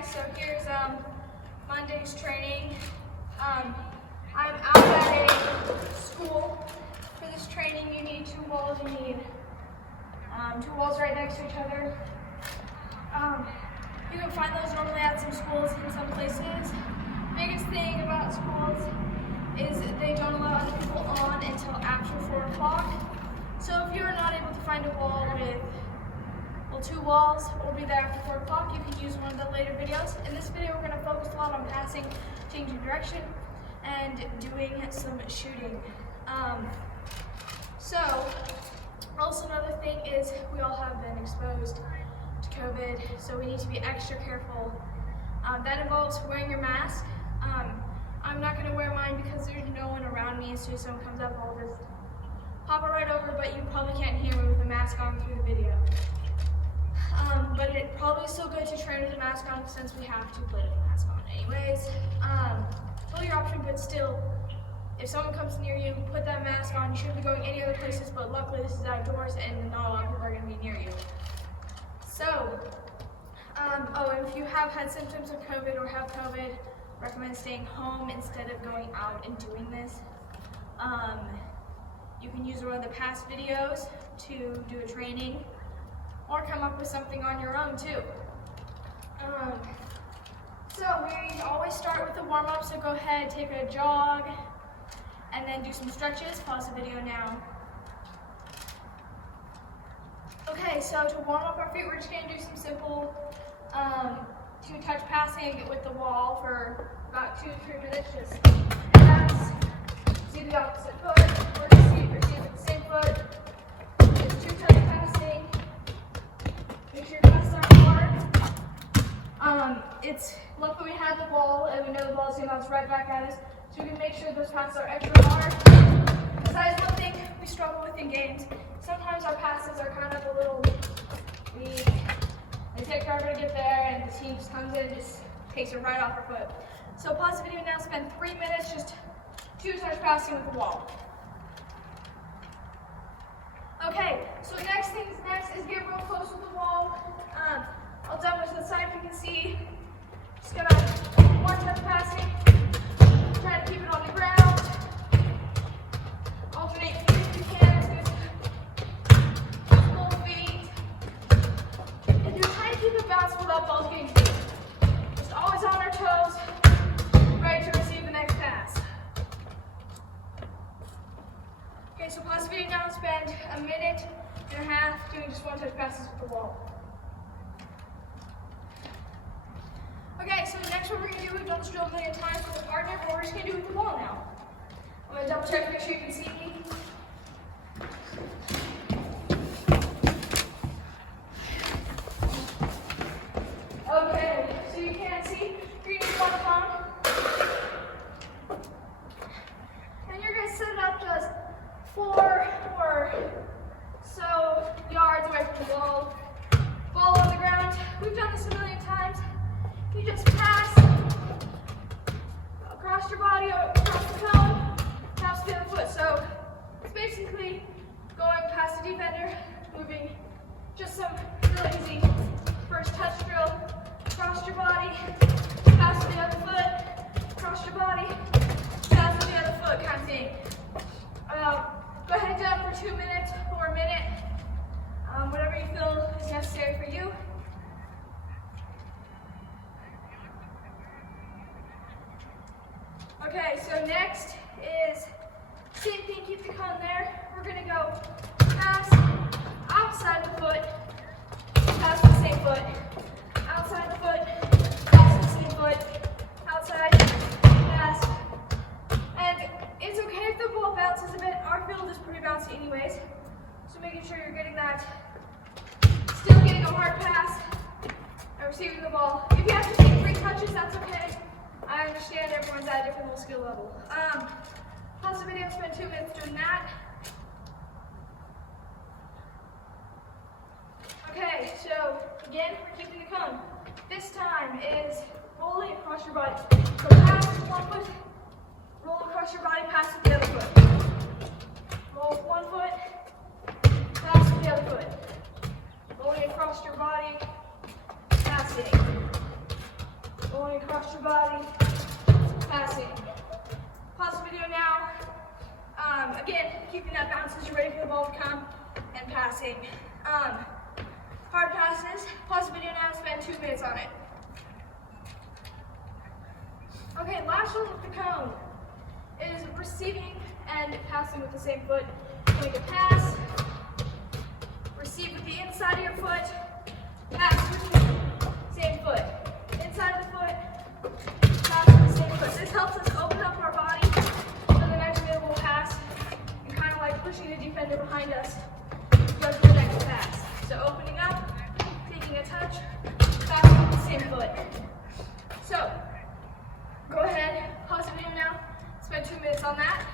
guys, so here's Monday's training. I'm out at a school. For this training you need two walls. You need two walls right next to each other. You can find those normally at some schools in some places. Biggest thing about schools is they don't allow other people on until after 4 o'clock. So if you're not able to find a wall with two walls will be there after 4 o'clock. You can use one of the later videos. In this video, we're going to focus a lot on passing, changing direction, and doing some shooting. Also another thing is we all have been exposed to COVID, so we need to be extra careful. That involves wearing your mask. I'm not going to wear mine because there's no one around me. As soon as someone comes up, I'll just hop it right over, but you probably can't hear me with the mask on through the video. But it's probably still good to train with the mask on since we have to put a mask on anyways. Still your option, but still, if someone comes near you, put that mask on. You shouldn't be going any other places, but luckily this is outdoors and not a lot of people are going to be near you. So, and if you have had symptoms of COVID or have COVID, recommend staying home instead of going out and doing this. You can use one of the past videos to do a training, or come up with something on your own too. So we always start with the warm-up, so go ahead, take a jog, and then do some stretches. Pause the video now. Okay, so to warm up our feet, we're just gonna do some simple two-touch passing with the wall for about 2 to 3 minutes. Just pass, see the opposite foot, or receive with the same foot. Just two-touch passing. Make sure your passes aren't hard. It's luckily we have the ball and we know the ball is going to bounce right back at us, so we can make sure those passes are extra hard. Because that is one thing we struggle with in games. Sometimes our passes are kind of a little weak. They take forever to get there, and the team just comes in and just takes it right off our foot. So pause the video now. Spend 3 minutes just two-touch passing with the wall. Okay, so next is get real close with the wall. I'll double to the side if you can see. Just gonna one-touch passing. Try to keep it on the ground. Alternate feet if you can. Full feet. And you're trying to keep it bouncing without balls getting deep. Just always on our toes, ready to receive the next pass. Okay, so pause the video now and spend a minute and a half doing just one-touch passes with the wall. Okay, so the next one we're going to do, we've done this drill a million times with a partner, but we're just going to do it with the wall now. I'm going to double check to make sure you can see me. Okay, so you can see, you're going to use one palm. And you're going to set it up just 4 or so yards away from the wall. Ball on the ground. We've done this a million times. You just pass across your body, across the cone, pass the other foot. So it's basically going past the defender, moving just some really easy first touch drill. Across your body, pass the other foot, across your body, pass the other foot kind of thing. Go ahead and do that for 2 minutes or a minute, whatever you feel is necessary for you. Okay, so next is same thing, keep the cone there. We're going to go pass outside the foot, pass the same foot, outside the foot, pass the same foot, outside, pass. And it's okay if the ball bounces a bit. Our field is pretty bouncy anyways, so making sure you're getting that, still getting a hard pass, and receiving the ball. If you have to take 3 touches, that's okay. I understand everyone's at a different skill level. Pause the video, spend 2 minutes doing that. Okay, so again, we're keeping the cone. This time is rolling across your body. So pass with one foot, roll across your body, pass with the other foot. Roll with one foot, pass with the other foot. Rolling across your body, passing. across your body, passing. Pause the video now. Again, keeping that bounce as you're ready for the ball to come and passing. Hard passes, pause the video now, spend 2 minutes on it. Okay, last one with the cone is receiving and passing with the same foot. Make a pass, receive with the inside of your foot, pass with the same foot. Inside of the foot, pass with the same foot. This helps us open up our body for the next available pass and kind of like pushing the defender behind us to go to the next pass. So opening up, taking a touch, passing with the same foot. So, go ahead, pause the video now, spend 2 minutes on that.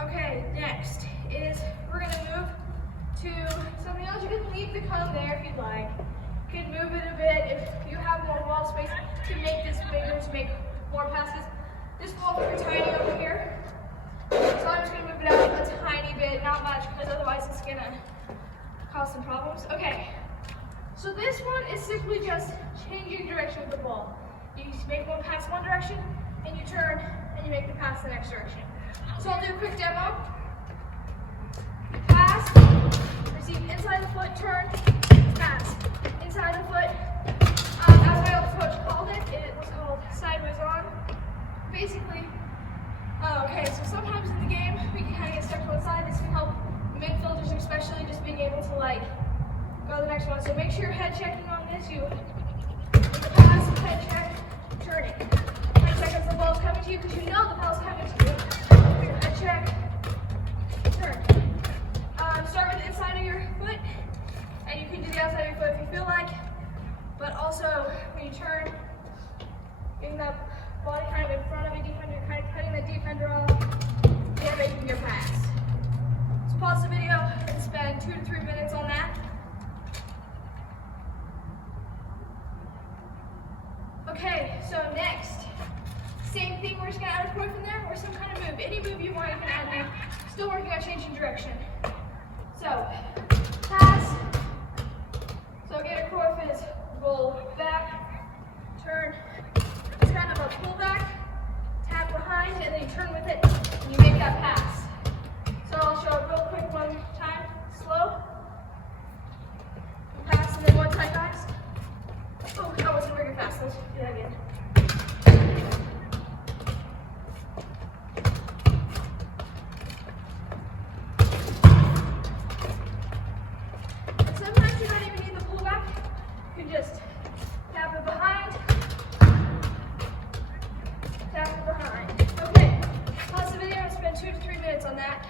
Okay, next is we're going to move to something else. You can leave the cone there if you'd like. You can move it a bit if you have more wall space to make this bigger, to make more passes. This wall is pretty tiny over here, so I'm just going to move it out a tiny bit, not much, because otherwise it's going to cause some problems. Okay, so this one is simply just changing direction with the ball. You make one pass one direction, and you turn, and you make the pass the next direction. So I'll do a quick demo. Pass, receive inside the foot, turn, pass. Inside the foot, as my old coach called it, it was called sideways on. Basically, okay, so sometimes in the game, we can kind of get stuck to one side. This can help midfielders, especially just being able to like go to the next one. So make sure you're head checking on this. You pass, head check, turning. Head check as the ball's coming to you because you know the ball's coming to you. Head check, turn. Start with the inside of your foot, and you can do the outside of your foot if you feel like. But also, when you turn, getting that body kind of in front of a defender, kind of cutting the defender off, and making your pass. So pause the video and spend 2 to 3 minutes on that. Okay, so next, same thing, we're just gonna add a point from there or some kind of move. Any move you want, you can add there. Still working on changing direction. So, pass. So get a core is roll back, turn. It's kind of a pull back, tap behind, and then you turn with it, and you make that pass. So I'll show it real quick one time, slow. Pass, and then one time, guys. Oh, that wasn't very fast. Let's do that again. And sometimes you don't even need the pullback. You can just tap it behind. Tap it behind. Okay. Pause the video and spend 2 to 3 minutes on that.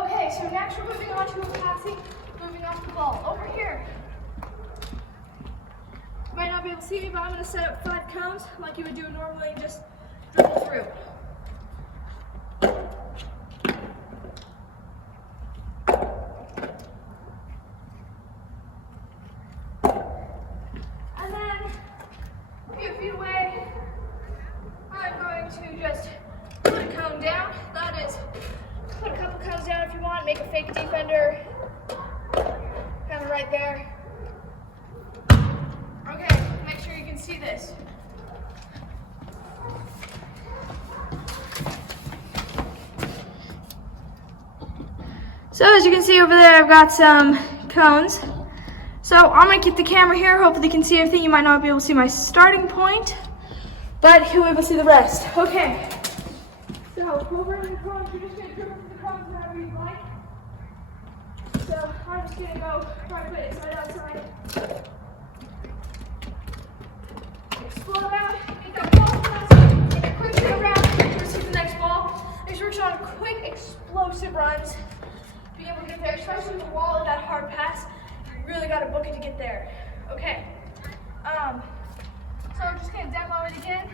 Okay, so next we're moving on to a passing, moving off the ball. Over here. You might not be able to see me, but I'm going to set up 5 cones like you would do normally and just dribble through. And then, a few feet away, I'm going to just put a cone down. That is, put a couple cones down if you want, make a fake defender, kind of right there. Okay, make sure you can see this. So as you can see over there, I've got some cones. So I'm gonna keep the camera here, hopefully you can see everything. You might not be able to see my starting point, but you'll be able to see the rest. Okay. So, programming cones, you're just going to dribble through the cones however you like. So, I'm just going to go try to put it inside outside. Explode out, make that ball pass, make a quick spin around to receive the next ball. Make sure you're on quick, explosive runs. Being able to get there, especially with the wall of that hard pass, you really got to book it to get there. Okay. So, I'm just going to demo it again.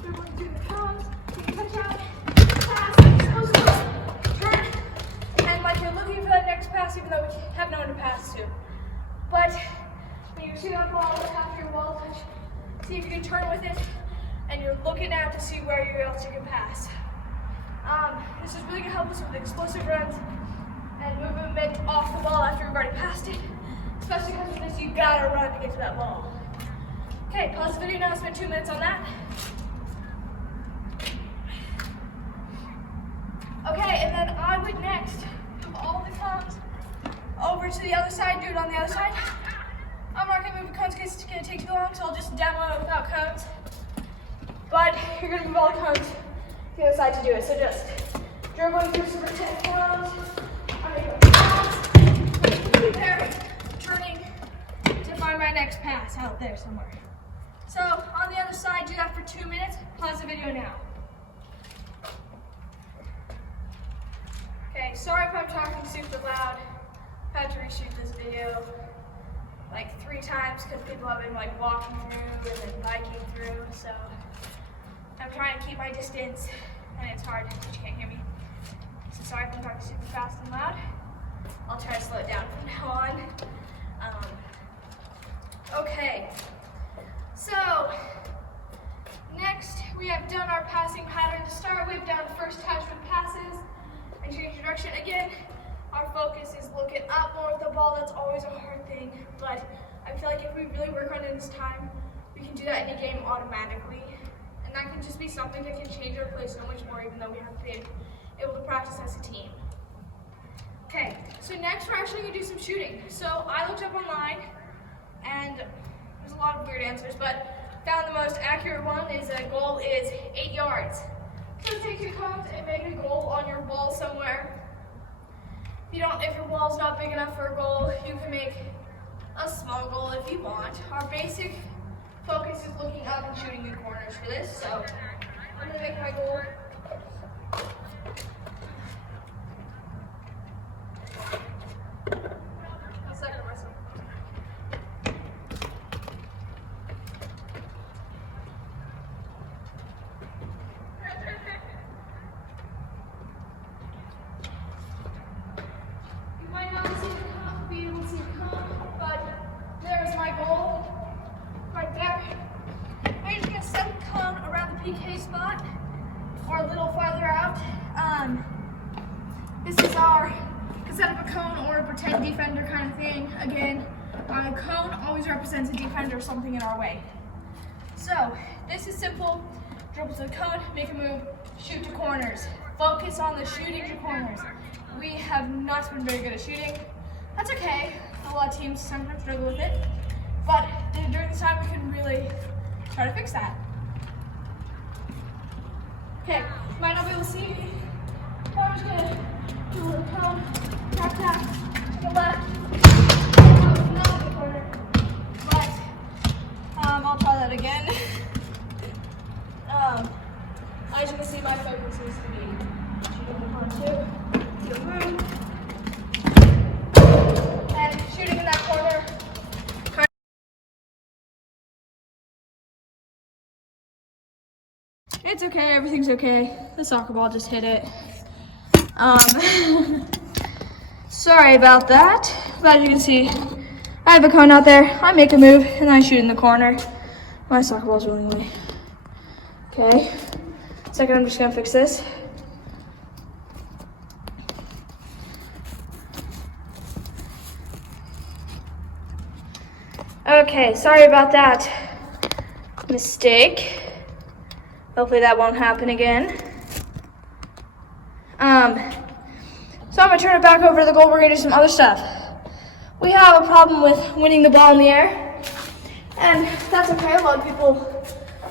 Dribbling through the cones, touch out, pass, explosive, turn, and like you're looking for that next pass even though we have no one to pass to. But when you see that ball after your wall touch, See if you can turn with it, and you're looking out to see where else you can pass. This is really gonna help us with explosive runs and movement off the ball after we've already passed it. Especially because with this, you gotta run to get to that ball. Okay, pause the video now, spend 2 minutes on that. Okay, and then I would next move all the cones over to the other side, do it on the other side. I'm not gonna move the cones because it's gonna take too long, so I'll just demo it without cones. But you're gonna move all the cones to the other side to do it. So just dribbling through some pretend cones. I'm gonna go fast, there, turning to find my next pass out there somewhere. So on the other side, do that for 2 minutes. Pause the video now. Okay, sorry if I'm talking super loud. I've had to reshoot this video like 3 times because people have been like walking through and then biking through. So I'm trying to keep my distance and it's hard because you can't hear me. So sorry if I'm talking super fast and loud. I'll try to slow it down from now on. Okay, so next we have done our passing pattern to start with, down first attachment passes and change direction. Again, our focus is looking up more with the ball. That's always a hard thing, but I feel like if we really work on it this time, we can do that in a game automatically. And that can just be something that can change our play so much more, even though we haven't been able to practice as a team. Okay, so next we're actually gonna do some shooting. So I looked up online, and there's a lot of weird answers, but found the most accurate one is a goal is 8 yards. So take your cones and make a goal on your wall somewhere. If your wall's not big enough for a goal, you can make a small goal if you want. Our basic focus is looking up and shooting in corners for this, so I'm gonna make my goal. A second, Russell. You might not be able to see the cone, but there's my goal right there. I'm just gonna set the cone around the PK spot or a little farther out. This is our set up a cone or a pretend defender kind of thing. Again, a cone always represents a defender or something in our way. So this is simple. Dribble to the cone, make a move, shoot to corners. Focus on the shooting to corners. We have not been very good at shooting. That's okay. A lot of teams sometimes struggle with it. But during this time, we can really try to fix that. Okay, you might not be able to see me. I'm just gonna do a little cone, tap, tap, to the left. Not in the corner, but I'll try that again. As you can see, my focus is to be shooting the cone too, to the room, and shooting in that corner. It's okay, everything's okay. The soccer ball just hit it. Sorry about that, but as you can see, I have a cone out there. I make a move and I shoot in the corner. My soccer ball's rolling away. Okay, second I'm just gonna fix this. Okay, sorry about that mistake. Hopefully that won't happen again. So I'm gonna turn it back over to the goal. We're gonna do some other stuff. We have a problem with winning the ball in the air, and that's okay. A lot of people,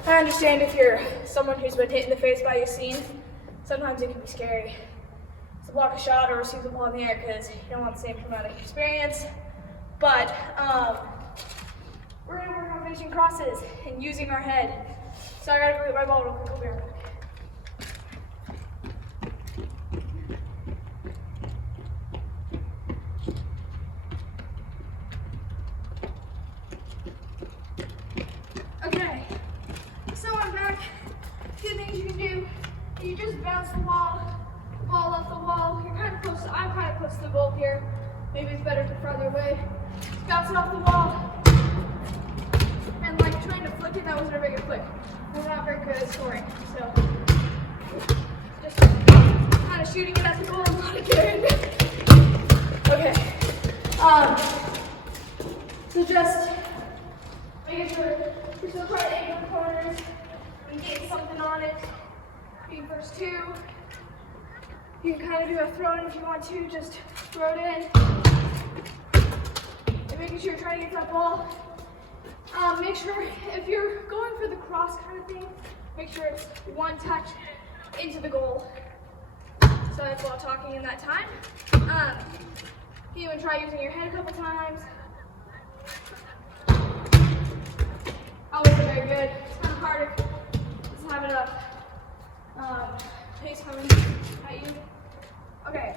I understand if you're someone who's been hit in the face by a scene, sometimes it can be scary to block a shot or receive the ball in the air because you don't want the same traumatic experience. But we're gonna work on finishing crosses and using our head. So I gotta go get my ball real quick. I'll be right back. Okay, so I'm back. A few things you can do. You just bounce the ball off the wall. You're kind of close. I'm kind of close to the goal here. Maybe it's better to farther away. Bounce it off the wall. And like trying to flick it that that wasn't a very good flick. We're not very good at scoring, so just kind of shooting it at the goal is not good. Okay. So just making sure you're still trying to aim the corners and get something on it. Being first two. You can kind of do a throw in if you want to, just throw it in. And making sure you're trying to get that ball. Make sure if you're going for the cross kind of thing, make sure it's one touch into the goal. So that's while talking in that time. You can try using your head a couple times. That wasn't very good. It's kind of harder. Just have enough pace coming at you. Okay.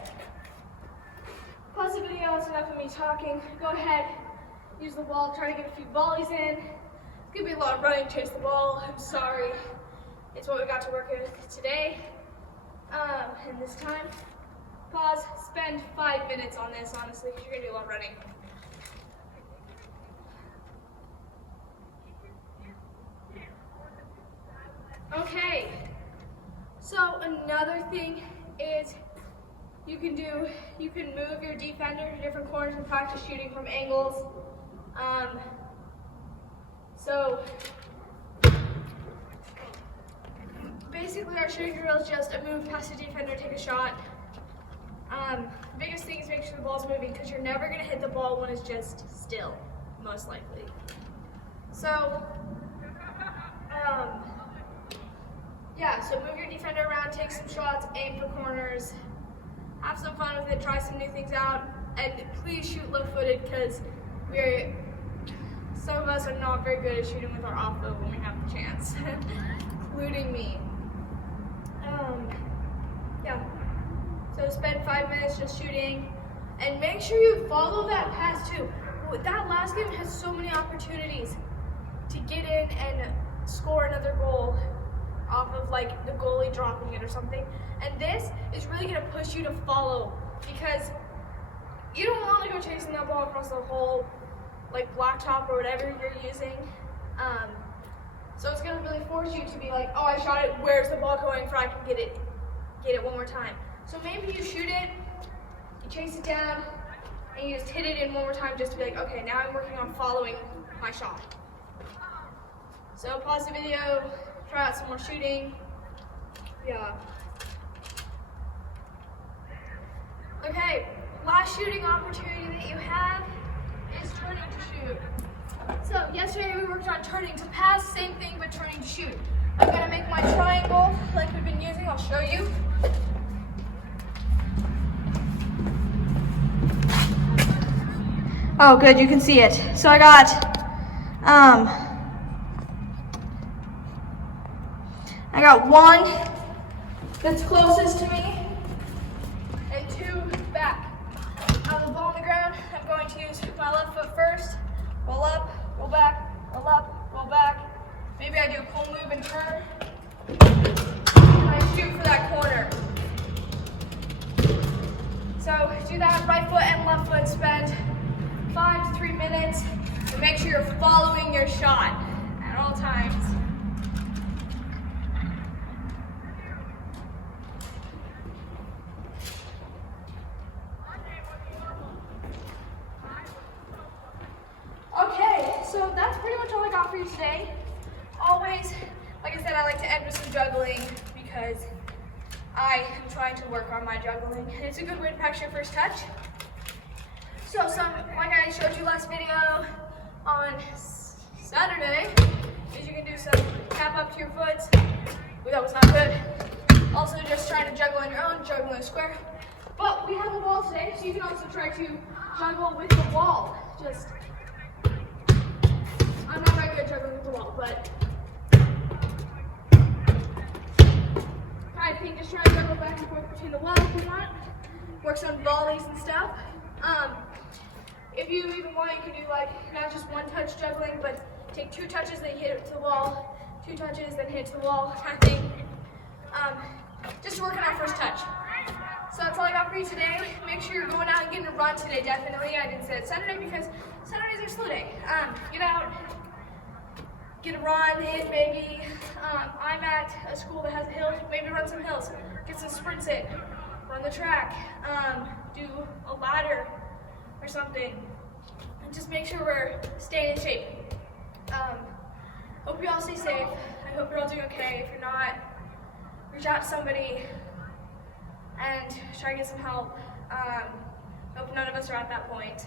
Pause the video. That's enough of me talking. Go ahead. Use the ball. Try to get a few volleys in. It's gonna be a lot of running, chase the ball. I'm sorry. It's what we got to work with today. And this time, pause. Spend 5 minutes on this, honestly, because you're gonna do a lot of running. Okay. So another thing is you can move your defender to different corners and practice shooting from angles. So basically our shooting drill is just a move past the defender, take a shot. The biggest thing is make sure the ball's moving because you're never going to hit the ball when it's just still, most likely. So, yeah, so move your defender around, take some shots, aim for corners, have some fun with it, try some new things out, and please shoot low-footed because some of us are not very good at shooting with our off-foot when we have the chance, including me. Yeah, so spend 5 minutes just shooting, and make sure you follow that pass too. That last game has so many opportunities to get in and score another goal off of like the goalie dropping it or something. And this is really gonna push you to follow because you don't want to go chasing that ball across the whole like blacktop or whatever you're using. So it's gonna really force you to be like, oh, I shot it, where's the ball going for I can get it one more time. So maybe you shoot it, you chase it down, and you just hit it in one more time just to be like, okay, now I'm working on following my shot. So pause the video, try out some more shooting. Yeah. Okay, last shooting opportunity that you have is turning to shoot. So yesterday we worked on turning to pass, same thing but turning to shoot. I'm gonna make my triangle like we've been using, I'll show you. Oh good, you can see it. So I got one that's closest to me and two back. I have the ball on the ground. I'm going to use my left foot first. Roll up, roll back, roll up, roll back. Maybe I do a pull move and turn. And I shoot for that corner. So do that right foot and left foot. Spend 5 to 3 minutes and make sure you're following your shot at all times. So that's pretty much all I got for you today. Always, like I said, I like to end with some juggling because I am trying to work on my juggling. And it's a good way to practice your first touch. So like I showed you last video on Saturday, is you can do some tap up to your foot. Ooh, that was not good. Also just trying to juggle on your own, juggle in a square. But we have the ball today, so you can also try to juggle with the ball. I'm not very good at juggling with the wall, but I think just try to juggle back and forth between the wall if you want. Works on volleys and stuff. If you even want, you can do like not just one touch juggling, but take 2 touches, then hit it to the wall, 2 touches, then hit it to the wall, kind of thing. Just working on first touch. So that's all I got for you today. Make sure you're going out and getting a run today, definitely. I didn't say it's Saturday because Saturdays are slow day. Get out, get a run in maybe. I'm at a school that has a hill, maybe run some hills, get some sprints in, run the track, do a ladder or something, and just make sure we're staying in shape. Hope you all stay safe. I hope you're all doing okay. If you're not, reach out to somebody and try to get some help. Hope none of us are at that point.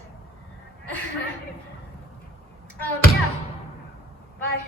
Yeah. Bye.